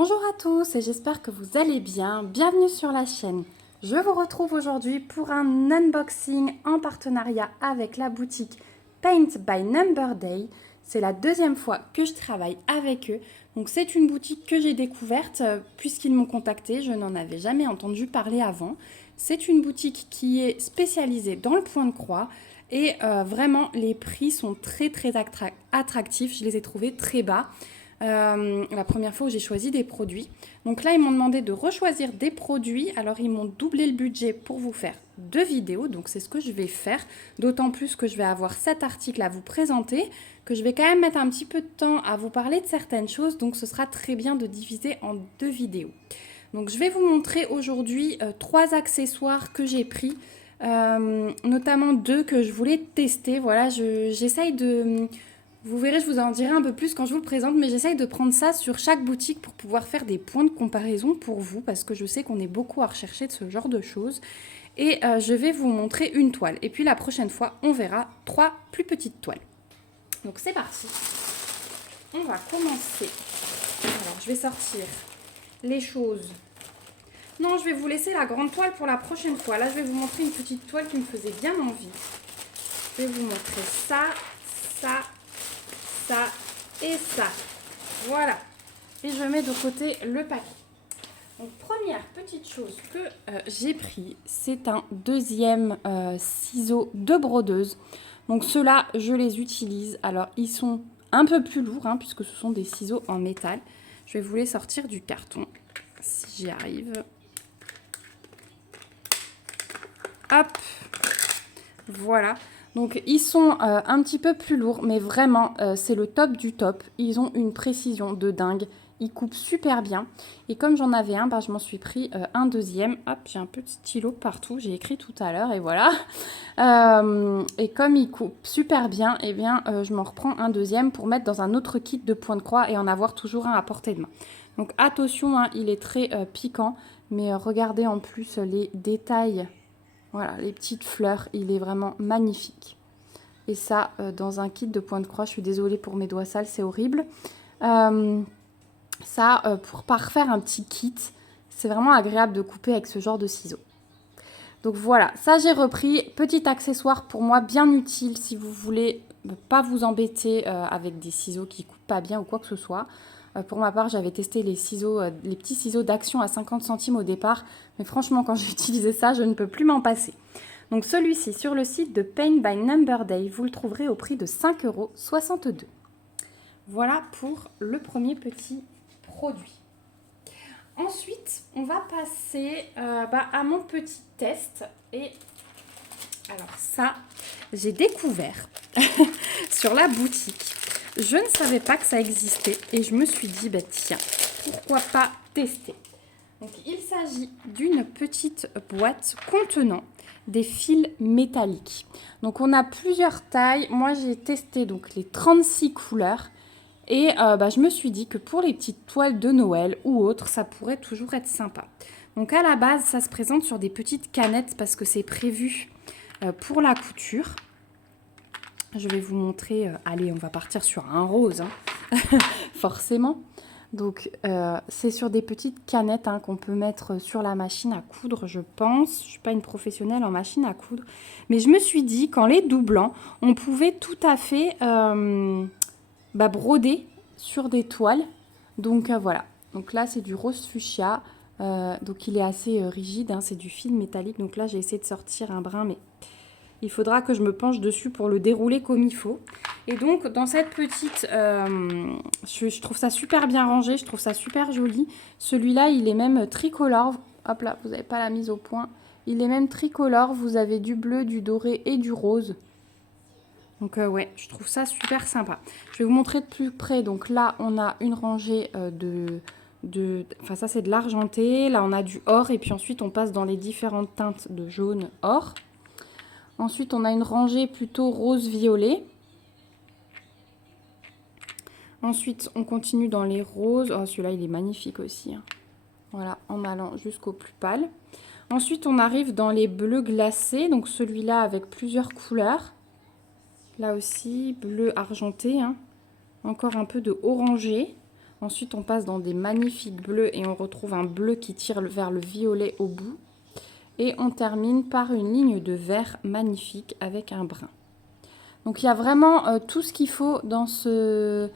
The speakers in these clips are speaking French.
Bonjour à tous et j'espère que vous allez bien. Bienvenue sur la chaîne. Je vous retrouve aujourd'hui pour un unboxing en partenariat avec la boutique Paint by Number Day. C'est la deuxième fois que je travaille avec eux. Donc c'est une boutique que j'ai découverte puisqu'ils m'ont contacté. Je n'en avais jamais entendu parler avant. C'est une boutique qui est spécialisée dans le point de croix. Et vraiment, les prix sont très attractifs. Je les ai trouvés très bas. La première fois où j'ai choisi des produits. Donc là, ils m'ont demandé de rechoisir des produits. Alors, ils m'ont doublé le budget pour vous faire 2 vidéos. Donc, c'est ce que je vais faire. D'autant plus que je vais avoir 7 articles à vous présenter, que je vais quand même mettre un petit peu de temps à vous parler de certaines choses. Donc, ce sera très bien de diviser en 2 vidéos. Donc, je vais vous montrer aujourd'hui 3 accessoires que j'ai pris. Notamment 2 que je voulais tester. Voilà, j'essaye de... Vous verrez, je vous en dirai un peu plus quand je vous le présente, mais j'essaye de prendre ça sur chaque boutique pour pouvoir faire des points de comparaison pour vous, parce que je sais qu'on est beaucoup à rechercher de ce genre de choses. Et je vais vous montrer une toile. Et puis la prochaine fois, on verra 3 plus petites toiles. Donc c'est parti. On va commencer. Alors, je vais sortir les choses. Non, je vais vous laisser la grande toile pour la prochaine fois. Là, je vais vous montrer une petite toile qui me faisait bien envie. Je vais vous montrer ça, ça et ça. Voilà. Et je mets de côté le paquet. Donc, première petite chose que j'ai pris, c'est un deuxième ciseau de brodeuse. Donc, ceux-là, je les utilise. Alors, ils sont un peu plus lourds, puisque ce sont des ciseaux en métal. Je vais vous les sortir du carton, si j'y arrive. Hop. Voilà. Donc, ils sont un petit peu plus lourds, mais vraiment, c'est le top du top. Ils ont une précision de dingue. Ils coupent super bien. Et comme j'en avais un, je m'en suis pris un deuxième. Hop, j'ai un petit stylo partout. J'ai écrit tout à l'heure et voilà. Et comme ils coupent super bien, eh bien, je m'en reprends un deuxième pour mettre dans un autre kit de point de croix et en avoir toujours un à portée de main. Donc, attention, il est très piquant. Mais regardez en plus les détails. Voilà, les petites fleurs, il est vraiment magnifique. Et ça, dans un kit de point de croix, je suis désolée pour mes doigts sales, c'est horrible. Pour parfaire un petit kit, c'est vraiment agréable de couper avec ce genre de ciseaux. Donc voilà, ça j'ai repris. Petit accessoire pour moi bien utile si vous voulez pas vous embêter avec des ciseaux qui coupent pas bien ou quoi que ce soit. Pour ma part, j'avais testé les ciseaux, les petits ciseaux d'Action à 50 centimes au départ. Mais franchement, quand j'ai utilisé ça, je ne peux plus m'en passer. Donc celui-ci, sur le site de Paint by Number Day, vous le trouverez au prix de 5,62 €. Voilà pour le premier petit produit. Ensuite, on va passer à mon petit test. Et alors ça, j'ai découvert sur la boutique. Je ne savais pas que ça existait et je me suis dit, tiens, pourquoi pas tester. Donc, il s'agit d'une petite boîte contenant des fils métalliques. Donc, on a plusieurs tailles. Moi, j'ai testé donc les 36 couleurs. Et je me suis dit que pour les petites toiles de Noël ou autres, ça pourrait toujours être sympa. Donc, à la base, ça se présente sur des petites canettes parce que c'est prévu pour la couture. Je vais vous montrer, allez, on va partir sur un rose, forcément. Donc, c'est sur des petites canettes qu'on peut mettre sur la machine à coudre, je pense. Je ne suis pas une professionnelle en machine à coudre. Mais je me suis dit qu'en les doublant, on pouvait tout à fait broder sur des toiles. Donc, voilà. Donc là, c'est du rose fuchsia. Donc, il est assez rigide. C'est du fil métallique. Donc là, j'ai essayé de sortir un brin, mais... il faudra que je me penche dessus pour le dérouler comme il faut. Et donc, dans cette petite... je trouve ça super bien rangé. Je trouve ça super joli. Celui-là, il est même tricolore. Hop là, vous n'avez pas la mise au point. Il est même tricolore. Vous avez du bleu, du doré et du rose. Donc, ouais, je trouve ça super sympa. Je vais vous montrer de plus près. Donc là, on a une rangée enfin, ça, c'est de l'argenté. Là, on a du or. Et puis ensuite, on passe dans les différentes teintes de jaune, or. Ensuite, on a une rangée plutôt rose-violet. Ensuite, on continue dans les roses. Oh, celui-là, il est magnifique aussi. Voilà, en allant jusqu'au plus pâle. Ensuite, on arrive dans les bleus glacés. Donc, celui-là avec plusieurs couleurs. Là aussi, bleu argenté. Encore un peu de orangé. Ensuite, on passe dans des magnifiques bleus et on retrouve un bleu qui tire vers le violet au bout. Et on termine par une ligne de vert magnifique avec un brun. Donc, il y a vraiment tout ce qu'il faut dans ce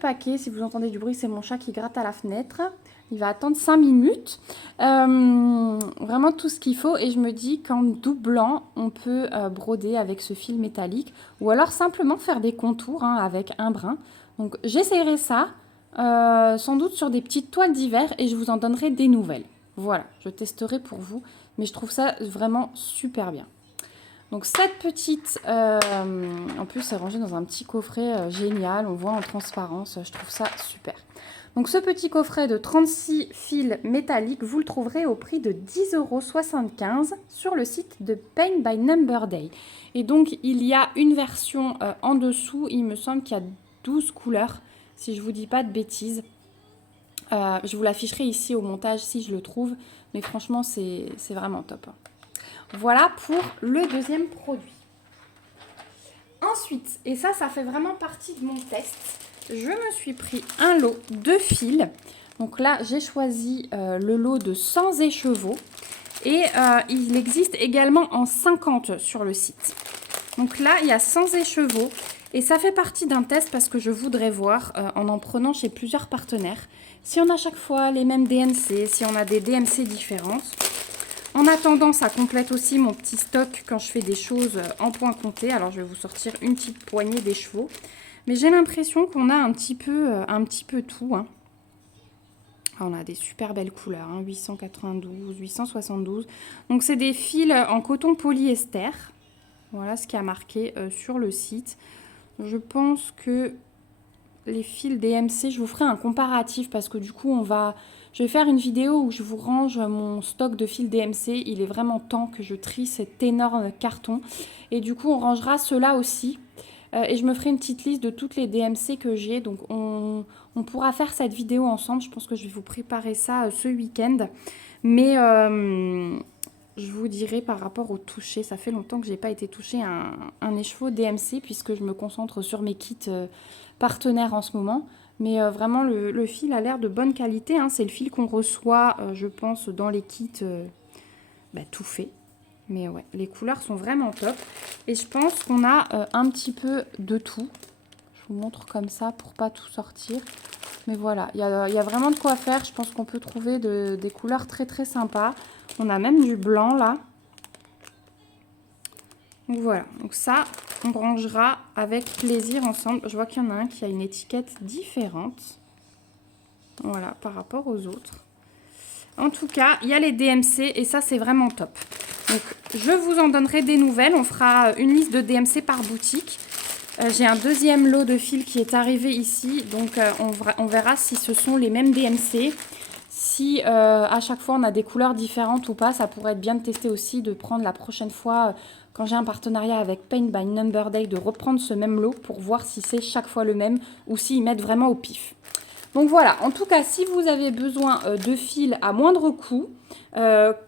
paquet. Si vous entendez du bruit, c'est mon chat qui gratte à la fenêtre. Il va attendre 5 minutes. Vraiment tout ce qu'il faut. Et je me dis qu'en doublant, on peut broder avec ce fil métallique. Ou alors simplement faire des contours avec un brin. Donc, j'essaierai ça. Sans doute sur des petites toiles d'hiver. Et je vous en donnerai des nouvelles. Voilà, je testerai pour vous. Mais je trouve ça vraiment super bien. Donc cette petite, en plus c'est rangé dans un petit coffret génial, on voit en transparence, je trouve ça super. Donc ce petit coffret de 36 fils métalliques, vous le trouverez au prix de 10,75 € sur le site de Paint by Number Day. Et donc il y a une version en dessous, il me semble qu'il y a 12 couleurs, si je ne vous dis pas de bêtises. Je vous l'afficherai ici au montage si je le trouve, mais franchement c'est vraiment top. Voilà pour le deuxième produit. Ensuite, et ça fait vraiment partie de mon test, je me suis pris un lot de fils. Donc là, j'ai choisi le lot de 100 écheveaux et il existe également en 50 sur le site. Donc là, il y a 100 écheveaux et ça fait partie d'un test parce que je voudrais voir en prenant chez plusieurs partenaires si on a chaque fois les mêmes DMC, si on a des DMC différentes. En attendant, ça complète aussi mon petit stock quand je fais des choses en point compté. Alors, je vais vous sortir une petite poignée d'écheveaux. Mais j'ai l'impression qu'on a un petit peu tout. On a des super belles couleurs. 892, 872. Donc, c'est des fils en coton polyester. Voilà ce qui a marqué sur le site. Je pense que les fils DMC, je vous ferai un comparatif parce que du coup, je vais faire une vidéo où je vous range mon stock de fils DMC. Il est vraiment temps que je trie cet énorme carton. Et du coup, on rangera ceux-là aussi. Et je me ferai une petite liste de toutes les DMC que j'ai. Donc, on pourra faire cette vidéo ensemble. Je pense que je vais vous préparer ça ce week-end. Mais je vous dirai par rapport au toucher. Ça fait longtemps que je n'ai pas été toucher un écheveau DMC puisque je me concentre sur mes kits partenaires en ce moment. Mais vraiment, le fil a l'air de bonne qualité. C'est le fil qu'on reçoit, je pense, dans les kits tout fait. Mais ouais, les couleurs sont vraiment top. Et je pense qu'on a un petit peu de tout. Je vous montre comme ça pour pas tout sortir. Mais voilà, il y a vraiment de quoi faire. Je pense qu'on peut trouver des couleurs très très sympas. On a même du blanc là. Donc voilà, donc ça, on rangera avec plaisir ensemble. Je vois qu'il y en a un qui a une étiquette différente. Voilà, par rapport aux autres. En tout cas, il y a les DMC et ça, c'est vraiment top. Donc, je vous en donnerai des nouvelles. On fera une liste de DMC par boutique. J'ai un deuxième lot de fils qui est arrivé ici. Donc, on verra si ce sont les mêmes DMC. Si à chaque fois, on a des couleurs différentes ou pas. Ça pourrait être bien de tester aussi, de prendre la prochaine fois, quand j'ai un partenariat avec Paint by Number Day, de reprendre ce même lot pour voir si c'est chaque fois le même ou s'ils mettent vraiment au pif. Donc voilà, en tout cas, si vous avez besoin de fils à moindre coût,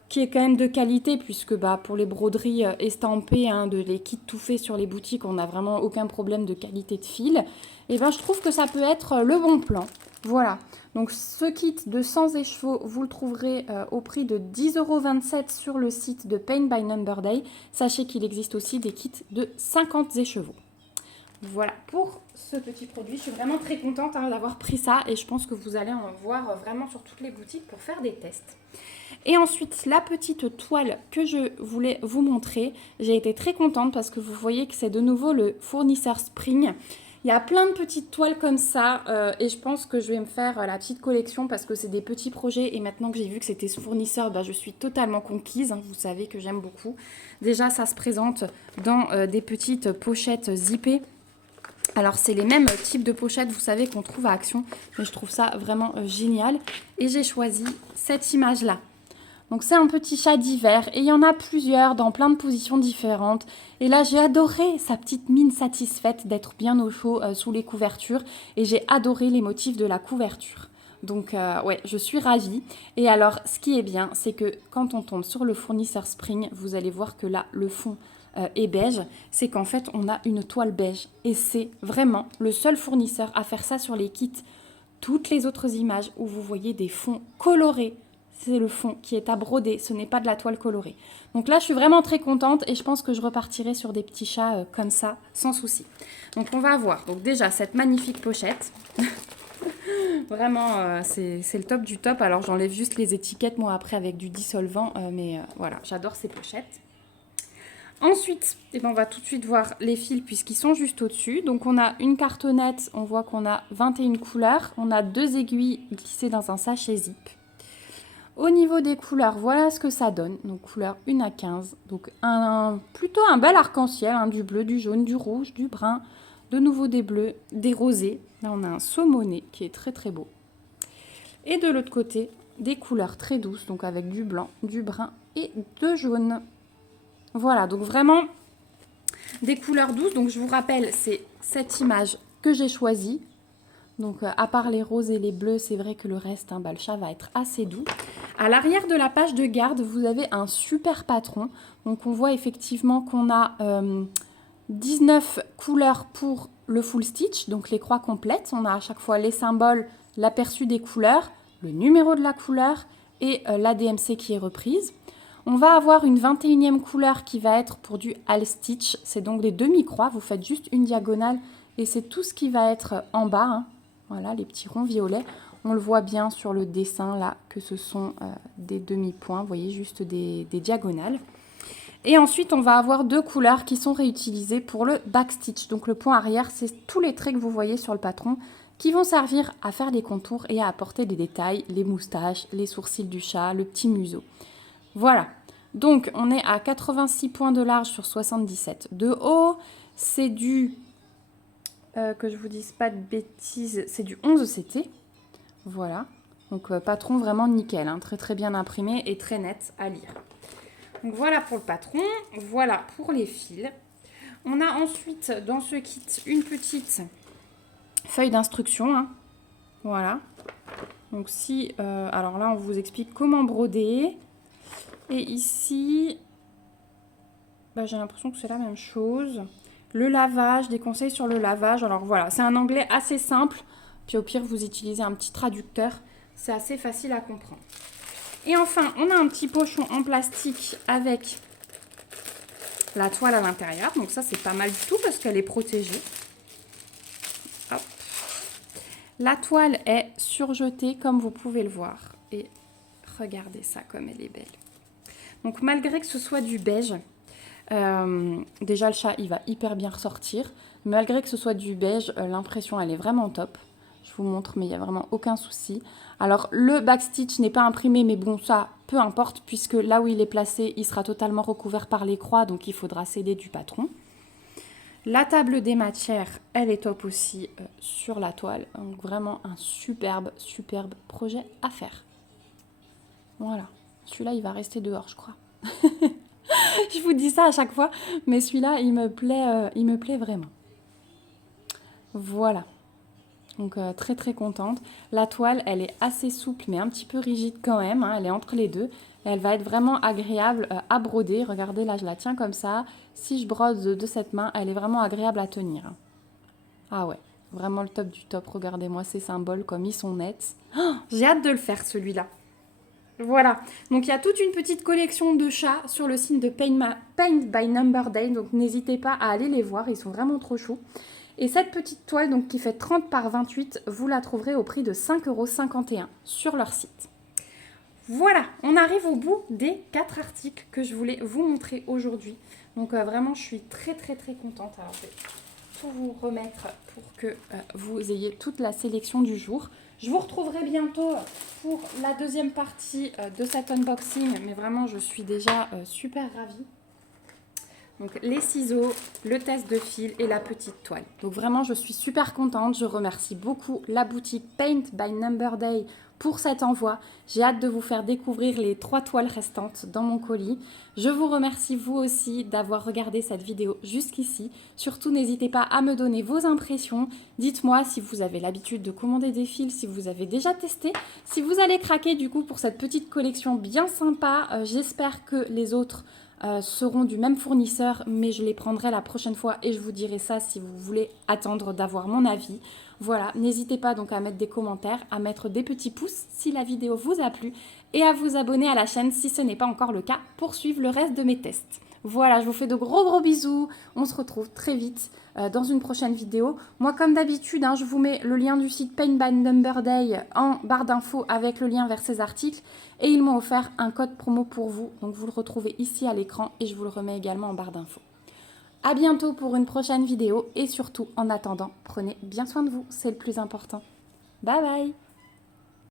qui est quand même de qualité, puisque pour les broderies estampées, de les kits tout faits sur les boutiques, on n'a vraiment aucun problème de qualité de fil, et je trouve que ça peut être le bon plan. Voilà, donc ce kit de 100 écheveaux, vous le trouverez au prix de 10,27 € sur le site de Paint by Number Day. Sachez qu'il existe aussi des kits de 50 écheveaux. Voilà pour ce petit produit. Je suis vraiment très contente d'avoir pris ça et je pense que vous allez en voir vraiment sur toutes les boutiques pour faire des tests. Et ensuite, la petite toile que je voulais vous montrer, j'ai été très contente parce que vous voyez que c'est de nouveau le fournisseur Spring. Il y a plein de petites toiles comme ça et je pense que je vais me faire la petite collection parce que c'est des petits projets et maintenant que j'ai vu que c'était ce fournisseur, je suis totalement conquise. Vous savez que j'aime beaucoup. Déjà, ça se présente dans des petites pochettes zippées. Alors, c'est les mêmes types de pochettes, vous savez, qu'on trouve à Action. Mais je trouve ça vraiment génial. Et j'ai choisi cette image-là. Donc, c'est un petit chat d'hiver. Et il y en a plusieurs dans plein de positions différentes. Et là, j'ai adoré sa petite mine satisfaite d'être bien au chaud sous les couvertures. Et j'ai adoré les motifs de la couverture. Donc, ouais, je suis ravie. Et alors, ce qui est bien, c'est que quand on tombe sur le fournisseur Spring, vous allez voir que là, le fond et beige, c'est qu'en fait on a une toile beige et c'est vraiment le seul fournisseur à faire ça sur les kits toutes les autres images où vous voyez des fonds colorés, c'est le fond qui est à broder, ce n'est pas de la toile colorée. Donc là, je suis vraiment très contente et je pense que je repartirai sur des petits chats comme ça, sans souci. Donc on va avoir donc déjà cette magnifique pochette. Vraiment, c'est le top du top. Alors j'enlève juste les étiquettes, moi, après avec du dissolvant. Mais voilà, j'adore ces pochettes. Ensuite, eh ben, on va tout de suite voir les fils puisqu'ils sont juste au-dessus. Donc on a une cartonnette, on voit qu'on a 21 couleurs. On a 2 aiguilles glissées dans un sachet zip. Au niveau des couleurs, voilà ce que ça donne. Donc couleur 1 à 15. Donc plutôt un bel arc-en-ciel, hein, du bleu, du jaune, du rouge, du brun, de nouveau des bleus, des rosés. Là on a un saumoné qui est très très beau. Et de l'autre côté, des couleurs très douces, donc avec du blanc, du brun et de jaune. Voilà, donc vraiment des couleurs douces. Donc je vous rappelle, c'est cette image que j'ai choisie. Donc à part les roses et les bleus, c'est vrai que le reste, hein, le chat va être assez doux. À l'arrière de la page de garde, vous avez un super patron. Donc on voit effectivement qu'on a 19 couleurs pour le full stitch, donc les croix complètes. On a à chaque fois les symboles, l'aperçu des couleurs, le numéro de la couleur et la DMC qui est reprise. On va avoir une 21e couleur qui va être pour du half stitch. C'est donc des demi-croix. Vous faites juste une diagonale et c'est tout ce qui va être en bas, hein. Voilà, les petits ronds violets. On le voit bien sur le dessin là que ce sont des demi-points. Vous voyez, juste des diagonales. Et ensuite, on va avoir 2 couleurs qui sont réutilisées pour le backstitch. Donc le point arrière, c'est tous les traits que vous voyez sur le patron qui vont servir à faire des contours et à apporter des détails, les moustaches, les sourcils du chat, le petit museau. Voilà. Donc on est à 86 points de large sur 77 de haut. C'est du, que je vous dise pas de bêtises, c'est du 11 CT. Voilà. Donc patron vraiment nickel, hein, très très bien imprimé et très net à lire. Donc voilà pour le patron, voilà pour les fils. On a ensuite dans ce kit une petite feuille d'instruction, hein. Voilà. Donc si, alors là on vous explique comment broder. Et ici, j'ai l'impression que c'est la même chose. Le lavage, des conseils sur le lavage. Alors voilà, c'est un anglais assez simple. Puis au pire, vous utilisez un petit traducteur. C'est assez facile à comprendre. Et enfin, on a un petit pochon en plastique avec la toile à l'intérieur. Donc ça, c'est pas mal du tout parce qu'elle est protégée. Hop. La toile est surjetée comme vous pouvez le voir. Et regardez ça comme elle est belle. Donc malgré que ce soit du beige, déjà le chat il va hyper bien ressortir. Malgré que ce soit du beige, l'impression elle est vraiment top. Je vous montre mais il n'y a vraiment aucun souci. Alors le backstitch n'est pas imprimé mais bon ça peu importe puisque là où il est placé il sera totalement recouvert par les croix donc il faudra s'aider du patron. La table des matières elle est top aussi sur la toile. Donc vraiment un superbe projet à faire. Voilà. Celui-là, il va rester dehors, je crois. Je vous dis ça à chaque fois, mais celui-là, il me plaît vraiment. Voilà. Donc, très, très contente. La toile, elle est assez souple, mais un petit peu rigide quand même, hein. Elle est entre les deux. Et elle va être vraiment agréable à broder. Regardez, là, je la tiens comme ça. Si je brode de cette main, elle est vraiment agréable à tenir. Ah ouais, vraiment le top du top. Regardez-moi ces symboles comme ils sont nets. Oh, j'ai hâte de le faire, celui-là. Voilà, donc il y a toute une petite collection de chats sur le site de Paint by Number Day, donc n'hésitez pas à aller les voir, ils sont vraiment trop choux. Et cette petite toile donc, qui fait 30 par 28, vous la trouverez au prix de 5,51 € sur leur site. Voilà, on arrive au bout des 4 articles que je voulais vous montrer aujourd'hui. Donc vraiment, je suis très contente. Alors, je vais tout vous remettre pour que vous ayez toute la sélection du jour. Je vous retrouverai bientôt pour la deuxième partie de cet unboxing, mais vraiment je suis déjà super ravie. Donc les ciseaux, le test de fil et la petite toile. Donc vraiment je suis super contente, je remercie beaucoup la boutique Paint by Number Day pour cet envoi. J'ai hâte de vous faire découvrir les 3 toiles restantes dans mon colis. Je vous remercie vous aussi d'avoir regardé cette vidéo jusqu'ici. Surtout n'hésitez pas à me donner vos impressions. Dites-moi si vous avez l'habitude de commander des fils, si vous avez déjà testé, si vous allez craquer du coup pour cette petite collection bien sympa. J'espère que les autres seront du même fournisseur, mais je les prendrai la prochaine fois et je vous dirai ça si vous voulez attendre d'avoir mon avis. Voilà, n'hésitez pas donc à mettre des commentaires, à mettre des petits pouces si la vidéo vous a plu et à vous abonner à la chaîne si ce n'est pas encore le cas pour suivre le reste de mes tests. Voilà, je vous fais de gros bisous. On se retrouve très vite dans une prochaine vidéo. Moi, comme d'habitude, je vous mets le lien du site Paint by Number Day en barre d'infos avec le lien vers ces articles. Et ils m'ont offert un code promo pour vous. Donc, vous le retrouvez ici à l'écran et je vous le remets également en barre d'infos. À bientôt pour une prochaine vidéo et surtout, en attendant, prenez bien soin de vous. C'est le plus important. Bye bye!